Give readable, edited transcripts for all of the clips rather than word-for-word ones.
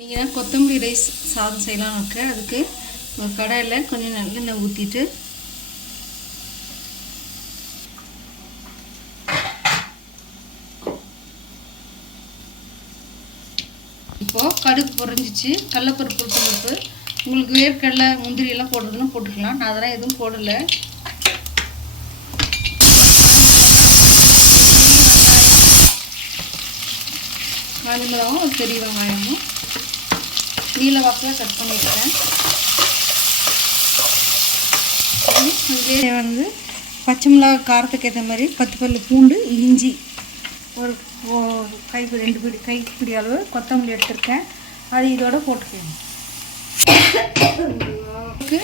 நீங்கள் கொத்தமல்லி ரைஸ் சாதம் செய்யலாம்னு இருக்கேன். அதுக்கு ஒரு கடாயில் கொஞ்சம் நல்லெண்ணெய் ஊற்றிட்டு இப்போது கடுகு பொரிஞ்சிச்சு. கடலைப்பருப்பு உளுத்தம்பருப்பு, உங்களுக்கு வேர்க்கடலை முந்திரி எல்லாம் போடுறதுன்னா போட்டுக்கலாம். நான் அதெல்லாம் எதுவும் போடலை. காஞ்ச மிளகாவும் ஒரு பெரிய வெங்காயமும் நீல வாக்கில் கட் பண்ணியிருக்கேன். வந்து பச்சை மிளகா காரத்துக்கு ஏற்ற மாதிரி 10 பல்லு பூண்டு, இஞ்சி, ஒரு கைப்பிடி 2 பிடி கைப்பிடி அளவு கொத்தமல்லி எடுத்துருக்கேன். அது இதோட போட்டுக்கணும்.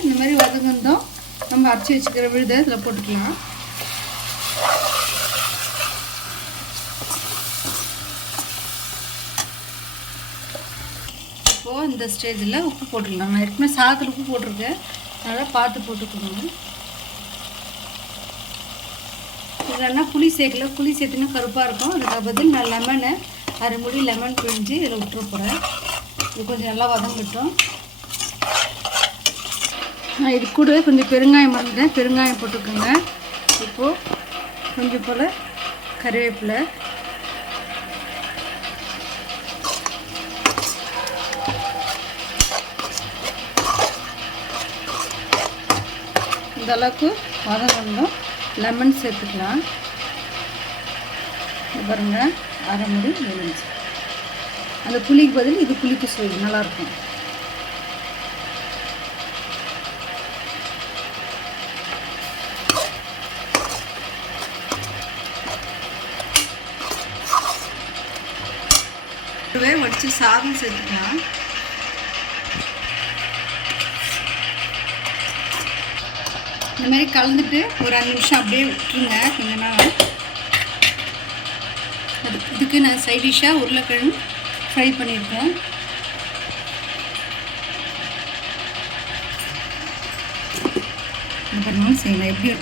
இந்த மாதிரி வதங்கந்தோம் நம்ம அரைச்சி வச்சுக்கிற விழுதை இதில் போட்டுக்கலாம். இப்போது இந்த ஸ்டேஜில் உப்பு போட்டுக்கலாம். நான் ஏற்கனவே சாதத்தில் உப்பு போட்டிருக்கேன், அதனால் பார்த்து போட்டுக்கணும். இல்லைன்னா புளி சேர்க்கல, புளி சேர்த்துனா கருப்பாக இருக்கும். அதுக்கு பதில் நான் லெமனை 1/2 மூடி லெமன் பிழிஞ்சு இதில் விட்டுற போகிறேன். இது கொஞ்சம் நல்லா வதங்கட்டும். நான் இது கூட கொஞ்சம் பெருங்காயம் மறந்துட்டேன், பெருங்காயம் போட்டுக்கோங்க. இப்போது கொஞ்சம் போல் கறிவேப்பிலை, இந்த அளவுக்கு வதங்கணும். லெமன் சேர்த்துக்கலாம். பாருங்க, 1/2 மூடி லெமன். அந்த புளிக்கு பதில் இது புளிப்பு சுவை நல்லாயிருக்கும். வடித்து சாதம் சேர்த்துக்கலாம். இந்த மாதிரி கலந்துட்டு ஒரு 5 நிமிஷம் அப்படியே விட்டுருங்க. கொஞ்ச நாள் இதுக்கு நான் சைட் டிஷ்ஷாக உருளைக்கிழங்கு ஃப்ரை பண்ணியிருக்கேன். இந்த பண்ணாலும் செய்யலாம். எப்படி